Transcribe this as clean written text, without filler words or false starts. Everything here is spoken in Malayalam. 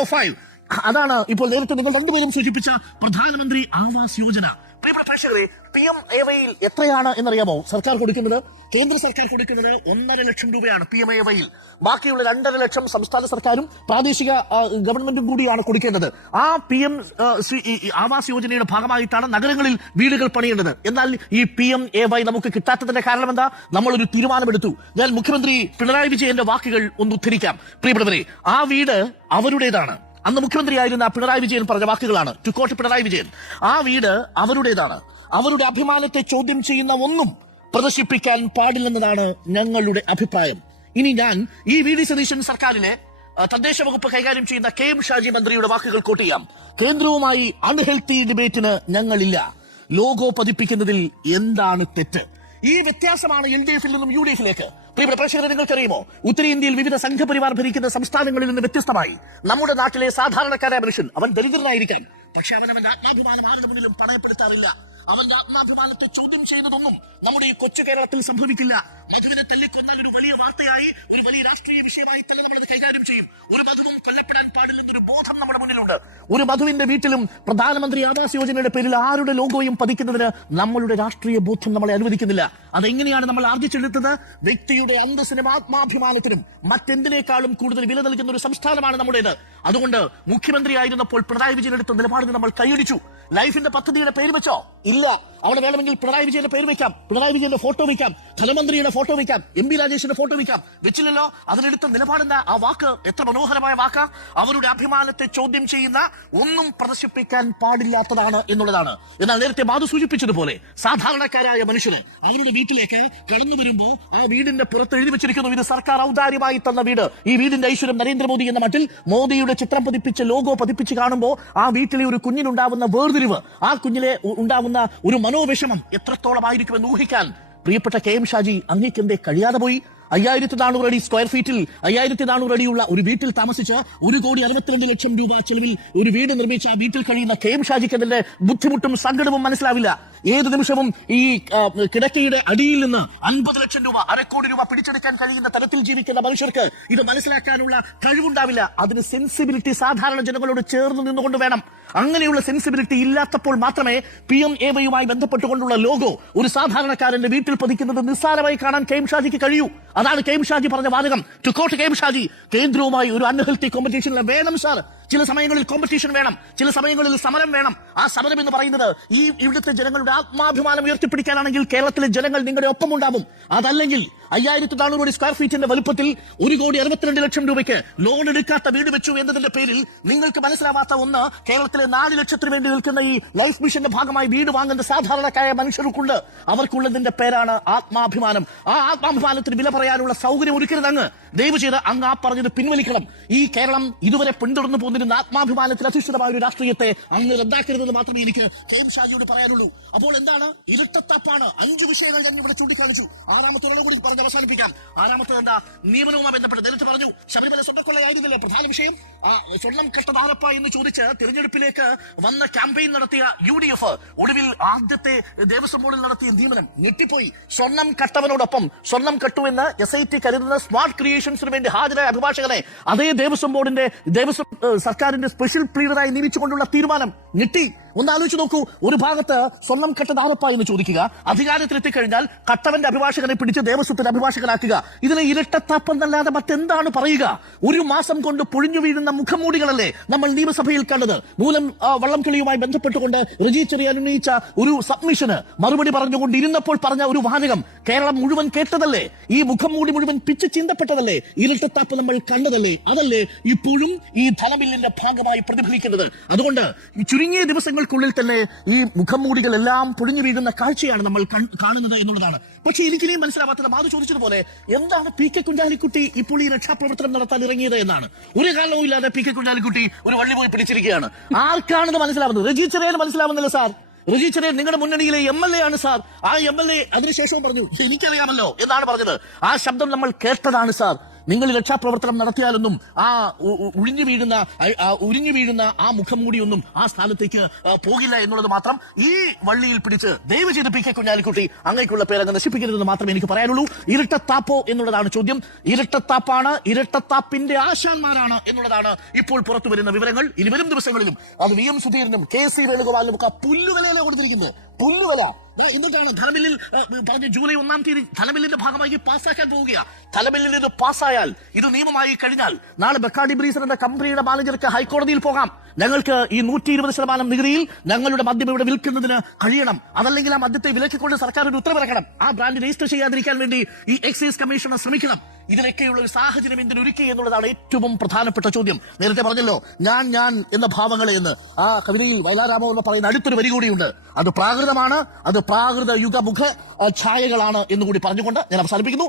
നമ്പർ 5 അതാണ് ഇപ്പോൾ നേരത്തെ നിങ്ങൾ രണ്ടുപേരും സൂചിപ്പിച്ച പ്രധാനമന്ത്രി ആവാസ് യോജന. പ്രിയപ്പെട്ട പ്രേക്ഷകരെ, PMAYയിൽ എത്രയാണ് എന്നറിയാമോ സർക്കാർ കൊടുക്കുന്നത്? കേന്ദ്ര സർക്കാർ കൊടുക്കുന്നത് 1.5 ലക്ഷം രൂപയാണ് PMAYയിൽ. ബാക്കിയുള്ള 2.5 ലക്ഷം സംസ്ഥാന സർക്കാരും പ്രാദേശിക ഗവൺമെന്റും കൂടിയാണ് കൊടുക്കേണ്ടത്. ആ ആവാസ് യോജനയുടെ ഭാഗമായിട്ടാണ് നഗരങ്ങളിൽ വീടുകൾ പണിയേണ്ടത്. എന്നാൽ ഈ PMAY നമുക്ക് കിട്ടാത്തതിന്റെ കാരണം എന്താ? നമ്മളൊരു തീരുമാനമെടുത്തു. ഞാൻ മുഖ്യമന്ത്രി പിണറായി വിജയന്റെ വാക്കുകൾ ഒന്ന് ഉദ്ധരിക്കാം. പ്രിയപ്പെട്ടവരെ, ആ വീട് അവരുടേതാണ്. അന്ന് മുഖ്യമന്ത്രിയായിരുന്ന പിണറായി വിജയൻ പറഞ്ഞ വാക്കുകളാണ്. ടു പിണറായി വിജയൻ, ആ വീട് അവരുടേതാണ്. അവരുടെ അഭിമാനത്തെ ചോദ്യം ചെയ്യുന്ന ഒന്നും പ്രദർശിപ്പിക്കാൻ പാടില്ലെന്നതാണ് ഞങ്ങളുടെ അഭിപ്രായം. ഇനി ഞാൻ ഈ VD സതീശൻ സർക്കാരിലെ തദ്ദേശ വകുപ്പ് കൈകാര്യം ചെയ്യുന്ന KM ഷാജി മന്ത്രിയുടെ വാക്കുകൾ കോട്ട് ചെയ്യാം. കേന്ദ്രവുമായി അൺഹെൽത്തി ഡിബേറ്റിന് ഞങ്ങളില്ല. ലോഗോ പതിപ്പിക്കുന്നതിൽ എന്താണ് തെറ്റ്? ഈ വ്യത്യാസമാണ് LDF-ൽ നിന്നും UDF-ലേക്ക്. പ്രിയപ്പെട്ട പ്രേക്ഷകരെ, നിങ്ങൾക്കറിയുമോ, ഉത്തരേന്ത്യയിൽ വിവിധ സംഘപരിവാർ ഭരിക്കുന്ന സംസ്ഥാനങ്ങളിൽ നിന്ന് വ്യത്യസ്തമായി നമ്മുടെ നാട്ടിലെ സാധാരണക്കാരായ മനുഷ്യൻ, അവൻ ദരിദ്രനായിരിക്കാം, പക്ഷെ അവനവന്റെ ആത്മാഭിമാനം ആരുടെ മുന്നിലും പണയപ്പെടുത്താറില്ല. അവന്റെ ആത്മാഭിമാനത്തെ ചോദ്യം ചെയ്യുന്നതൊന്നും നമ്മുടെ ഈ കൊച്ചു കേരളത്തിൽ സംഭവിക്കില്ല. മധുവിനെ തല്ലിക്കൊന്നാൽ ഒരു വലിയ വാർത്തയായി, ഒരു വലിയ രാഷ്ട്രീയ വിഷയമായി തന്നെ നമ്മളത് കൈകാര്യം ചെയ്യും. ഒരു മധുവും കൊല്ലപ്പെടാൻ പാടില്ലെന്നൊരു ബോധം നമ്മുടെ മുന്നിലുണ്ട്. ഒരു മധുവിന്റെ വീട്ടിലും പ്രധാനമന്ത്രി ആവാസ് യോജനയുടെ പേരിൽ ആരുടെ ലോഗോയും പതിക്കുന്നതിന് നമ്മളുടെ രാഷ്ട്രീയ ബോധം നമ്മളെ അനുവദിക്കുന്നില്ല. അതെങ്ങനെയാണ് നമ്മൾ ആർജിച്ചെടുത്തത്? വ്യക്തിയുടെ അന്തസ്സിനും ആത്മാഭിമാനത്തിനും മറ്റെന്തിനേക്കാളും കൂടുതൽ വില നൽകുന്ന ഒരു സംസ്ഥാനമാണ് നമ്മുടേത്. അതുകൊണ്ട് മുഖ്യമന്ത്രിയായിരുന്നപ്പോൾ പിണറായി വിജയൻ എടുത്ത നിലപാടിന് നമ്മൾ കൈയടിച്ചു. ലൈഫിന്റെ പദ്ധതിയുടെ പേര് വെച്ചോ? ഇല്ല. അവിടെ വേണമെങ്കിൽ പിണറായി വിജയന്റെ പേര് വെക്കാം, പിണറായി വിജയന്റെ ഫോട്ടോ വെക്കാം, ധനമന്ത്രിയുടെ ഫോട്ടോ വെക്കാം, MP രാജേഷിന്റെ ഫോട്ടോ വെക്കാം. വെച്ചില്ലല്ലോ. അതിലെടുത്ത നിലപാടെന്താ? ആ വാക്ക് എത്ര മനോഹരമായ വാക്കാ! അവരുടെ അഭിമാനത്തെ ചോദ്യം ചെയ്യുന്ന ഒന്നും പ്രദർശിപ്പിക്കാൻ പാടില്ലാത്തതാണ് എന്നുള്ളതാണ്. എന്നാൽ നേരത്തെ മാധു സൂചിപ്പിച്ചതുപോലെ സാധാരണക്കാരായ മനുഷ്യന് അവരുടെ വീട്ടിലേക്ക് കടന്നു വരുമ്പോ ആ വീടിന്റെ പുറത്ത് എഴുതി വെച്ചിരിക്കുന്നു, ഇത് സർക്കാർ ഔദാര്യമായി തന്ന വീട്. ഈ വീടിന്റെ ഐശ്വര്യം നരേന്ദ്രമോദി എന്ന മട്ടിൽ മോദിയുടെ ചിത്രം പതിപ്പിച്ച് ലോഗോ പതിപ്പിച്ച് കാണുമ്പോൾ ആ വീട്ടിലെ ഒരു കുഞ്ഞിനുണ്ടാവുന്ന വേർതിരിവ്, ആ കുഞ്ഞിലെ ഉണ്ടാവുന്ന ഒരു മനോവിഷമം എത്രത്തോളമായിരിക്കുമെന്ന് ഊഹിക്കാൻ പ്രിയപ്പെട്ട KM ഷാജി അങ്ങേക്കെന്തേ കഴിയാതെ പോയി? 5400 അടി സ്ക്വയർ ഫീറ്റിൽ 5400 അടിയുള്ള ഒരു വീട്ടിൽ താമസിച്ച് 1,62,00,000 രൂപ ചെലവിൽ ഒരു വീട് നിർമ്മിച്ച ആ വീട്ടിൽ കഴിയുന്ന KM ഷാജിക്ക് അതിന്റെ ബുദ്ധിമുട്ടും സങ്കടവും മനസ്സിലാവില്ല. ഏത് നിമിഷവും ഈ കിടക്കയുടെ അടിയിൽ നിന്ന് 50 ലക്ഷം രൂപ, 1/2 കോടി രൂപ പിടിച്ചെടുക്കാൻ കഴിയുന്ന തരത്തിൽ ജീവിക്കുന്ന മനുഷ്യർക്ക് ഇത് മനസ്സിലാക്കാനുള്ള കഴിവുണ്ടാവില്ല. അതിന് സെൻസിബിലിറ്റി സാധാരണ ജനങ്ങളോട് ചേർന്ന് നിന്നുകൊണ്ട് വേണം. അങ്ങനെയുള്ള സെൻസിബിലിറ്റി ഇല്ലാത്തപ്പോൾ മാത്രമേ PMAYയുമായി ബന്ധപ്പെട്ടുകൊണ്ടുള്ള ലോഗോ ഒരു സാധാരണക്കാരന്റെ വീട്ടിൽ പതിക്കുന്നത് നിസ്സാരമായി കാണാൻ KM ഷാജിക്ക് കഴിയൂ. അതാണ് KM ഷാജി പറഞ്ഞ വാദകം. ടു കോട്ട് KM ഷാജി, കേന്ദ്രവുമായി ഒരു അൺഹെൽത്തി കോമ്പറ്റീഷൻ വേണം സാർ. ചില സമയങ്ങളിൽ കോമ്പറ്റീഷൻ വേണം, ചില സമയങ്ങളിൽ സമരം വേണം. ആ സമരം എന്ന് പറയുന്നത് ഇവിടുത്തെ ജനങ്ങളുടെ ആത്മാഭിമാനം ഉയർത്തിപ്പിടിക്കാനാണെങ്കിൽ കേരളത്തിലെ ജനങ്ങൾ നിങ്ങളുടെ ഒപ്പം ഉണ്ടാവും. അതല്ലെങ്കിൽ 5400 അടി സ്ക്വയർ ഫീറ്റിന്റെ വലുപ്പത്തിൽ 1,62,00,000 രൂപയ്ക്ക് ലോൺ എടുക്കാത്ത വീട് വെച്ചു എന്നതിന്റെ പേരിൽ നിങ്ങൾക്ക് മനസ്സിലാവാത്ത ഒന്ന്, കേരളത്തിലെ 4 ലക്ഷത്തിന് വേണ്ടി നിൽക്കുന്ന ഈ ലൈഫ് മിഷന്റെ ഭാഗമായി വീട് വാങ്ങുന്ന സാധാരണക്കാരായ മനുഷ്യർക്കുണ്ട്. അവർക്കുള്ളതിന്റെ പേരാണ് ആത്മാഭിമാനം. ആ ആത്മാഭിമാനത്തിന് വില പറയാനുള്ള സൗകര്യം ഒരുക്കരുത് അങ്ങ്. ദയവ് ചെയ്ത് അങ്ങ് ആ പറഞ്ഞത് പിൻവലിക്കണം. ഈ കേരളം ഇതുവരെ പിന്തുടർന്നു പോന്നിരുന്ന ആത്മാഭിമാനത്തിൽ അധിഷ്ഠിതമായ ഒരു രാഷ്ട്രീയത്തെ അങ്ങ് റദ്ദാക്കരുതെന്ന് മാത്രമേ എനിക്ക് KM ഷാജിയോട് പറയാനുള്ളൂ. അപ്പോൾ എന്താണ്? ഇരട്ടത്താപ്പാണ്. 5 വിഷയങ്ങൾ ഞാൻ ഇവിടെ ചൂണ്ടിക്കാണിച്ചു. ആറാമത്തെ കൂടി പറഞ്ഞ് അവസാനിപ്പിക്കാം. ആറാമത്തെ എന്താ? നിയമനവുമായി ബന്ധപ്പെട്ട് നേരത്തെ പറഞ്ഞു, ശബരിമല സ്വർണ്ണക്കൊള്ളയായിരുന്നില്ല പ്രധാന വിഷയം. സ്വർണം കെട്ടതാരപ്പ എന്ന് ചോദിച്ച് തിരഞ്ഞെടുപ്പിലേക്ക് വന്ന ക്യാമ്പയിൻ നടത്തിയ UDF ഒടുവിൽ ആദ്യത്തെ ദേവസ്വം ബോർഡിൽ നടത്തിയ നിയമനം ഞെട്ടിപ്പോയി. സ്വർണം കട്ടവനോടൊപ്പം സ്വർണം കട്ടുവെന്ന് SIT കരുതുന്ന സ്മാർട്ട് ക്രിയേഷൻസിന് വേണ്ടി ഹാജരായ അഭിഭാഷകനെ അതേ ദേവസ്വം സർക്കാരിന്റെ സ്പെഷ്യൽ പ്ലീഡറായി നിയമിച്ചുകൊണ്ടുള്ള തീരുമാനം ഞെട്ടി. ഒന്ന് ആലോചിച്ച് നോക്കൂ. ഒരു ഭാഗത്ത് സ്വർണം കെട്ടതാരപ്പ എന്ന് ചോദിക്കുക, അധികാരത്തിലെത്തിക്കഴിഞ്ഞാൽ കട്ടവന്റെ അഭിഭാഷകനെ പിടിച്ച് ദേവസ്വത്തിന്റെ അഭിഭാഷകനാക്കുക. ഇതിനെ ഇരട്ടത്താപ്പെന്നല്ലാതെ മറ്റെന്താണ് പറയുക? 1 മാസം കൊണ്ട് പൊഴിഞ്ഞു വീഴുന്ന മുഖംമൂടികളല്ലേ നമ്മൾ നിയമസഭയിൽ കണ്ടത്? മൂലം വള്ളംകളിയുമായി ബന്ധപ്പെട്ടുകൊണ്ട് റജി ചെറിയാൻ ഉന്നയിച്ച ഒരു സബ്മിഷന് മറുപടി പറഞ്ഞുകൊണ്ട് ഇരുന്നപ്പോൾ പറഞ്ഞ ഒരു വാചകം കേരളം മുഴുവൻ കേട്ടതല്ലേ? ഈ മുഖംമൂടി മുഴുവൻ പിച്ച് ചിന്തപ്പെട്ടതല്ലേ? ഇരട്ടത്താപ്പ് നമ്മൾ കണ്ടതല്ലേ? അതല്ലേ ഇപ്പോഴും ഈ ധനബില്ലിന്റെ ഭാഗമായി പ്രതിഫലിക്കുന്നത്? അതുകൊണ്ട് ചുരുങ്ങിയ ദിവസങ്ങൾക്കുള്ളിൽ തന്നെ ഈ മുഖംമൂടികളെല്ലാം പൊഴിഞ്ഞു വീഴുന്ന കാഴ്ചയാണ് നമ്മൾ കാണുന്നത് എന്നുള്ളതാണ്. പക്ഷേ എനിക്കിനിയും മനസ്സിലാവാത്തത് മാധു ചോദിച്ചതുപോലെ എന്താണ് PK കുഞ്ഞാലിക്കുട്ടി ഇപ്പോൾ ഈ രക്ഷാപ്രവർത്തനം നടത്താൻ ഇറങ്ങിയത് എന്നാണ്. ഒരു കാരണവും ഇല്ലാതെ PK കുഞ്ഞാലിക്കുട്ടി ഒരു വള്ളി പോയി പിടിച്ചിരിക്കുകയാണ്. ആർക്കാണെന്ന് മനസ്സിലാവുന്നത്? റജി ചെറിയാൻ മനസ്സിലാവുന്നില്ല സാർ. റജി ചെറിയാൻ നിങ്ങളുടെ മുന്നണിയിലെ MLA ആണ് സാർ. ആ MLA അതിനുശേഷവും പറഞ്ഞു എനിക്കറിയാമല്ലോ എന്നാണ് പറഞ്ഞത്. ആ ശബ്ദം നമ്മൾ കേട്ടതാണ് സാർ. നിങ്ങൾ രക്ഷാപ്രവർത്തനം നടത്തിയാലൊന്നും ആ ഉരിഞ്ഞു വീഴുന്ന ആ മുഖംമൂടിയൊന്നും ആ സ്ഥാനത്തേക്ക് പോകില്ല എന്നുള്ളത് മാത്രം ഈ വള്ളിയിൽ പിടിച്ച് ദയവ് ചെയ്ത് പി കെ കുഞ്ഞാലിക്കുട്ടി അങ്ങേക്കുള്ള പേരങ്ങ് നശിപ്പിക്കരുതെന്ന് മാത്രമേ എനിക്ക് പറയാനുള്ളൂ. ഇരട്ടത്താപ്പോ എന്നുള്ളതാണ് ചോദ്യം. ഇരട്ടത്താപ്പാണ്, ഇരട്ടത്താപ്പിന്റെ ആശാന്മാരാണ് എന്നുള്ളതാണ് ഇപ്പോൾ പുറത്തു വരുന്ന വിവരങ്ങൾ. ഇനി വരും ദിവസങ്ങളിലും അത് വി എം സുധീരനും കെ സി വേണുഗോപാലിനും ഒക്കെ പുല്ലുവിലയിലാണ് കൊടുത്തിരിക്കുന്നത്. പുല്ലുവില. എന്നിട്ടാണ് ധനബില്ലിൽ പറഞ്ഞ ജൂലൈ 1-ാം തീയതി ധനബില്ലിന്റെ ഭാഗമായി പാസ്സാക്കാൻ പോവുകയാണ്. ധനബില്ലിൽ ഇത് പാസ്സായാൽ, ഇത് നിയമമായി കഴിഞ്ഞാൽ നാളെ ബക്കാഡി ബ്രീസർ എന്ന കമ്പനിയുടെ മാനേജർക്ക് ഹൈക്കോടതിയിൽ പോകാം. ഞങ്ങൾക്ക് ഈ 120% നികുതിയിൽ ഞങ്ങളുടെ മദ്യം ഇവിടെ വിൽക്കുന്നതിന് കഴിയണം, അതല്ലെങ്കിൽ ആ മദ്യത്തെ വിലക്കിക്കൊണ്ട് സർക്കാർ ഒരു ഉത്തരവിറക്കണം. ആ ബ്രാൻഡ് രജിസ്റ്റർ ചെയ്യാതിരിക്കാൻ വേണ്ടി ഈ എക്സൈസ് കമ്മീഷണർ ശ്രമിക്കണം. ഇതിനൊക്കെയുള്ള ഒരു സാഹചര്യം എന്തിനൊരുക്കി എന്നുള്ളതാണ് ഏറ്റവും പ്രധാനപ്പെട്ട ചോദ്യം. നേരത്തെ പറഞ്ഞല്ലോ ഞാൻ എന്ന ഭാവങ്ങളെ എന്ന്. ആ കവിതയിൽ വയലാരാമവർമ്മ പറയുന്ന അടുത്തൊരു വരി കൂടിയുണ്ട്. അത് പ്രാകൃതമാണ്, അത് പ്രാകൃത യുഗമുഖ ഛായകളാണ് എന്നുകൂടി പറഞ്ഞുകൊണ്ട് ഞാൻ അവസാനിപ്പിക്കുന്നു.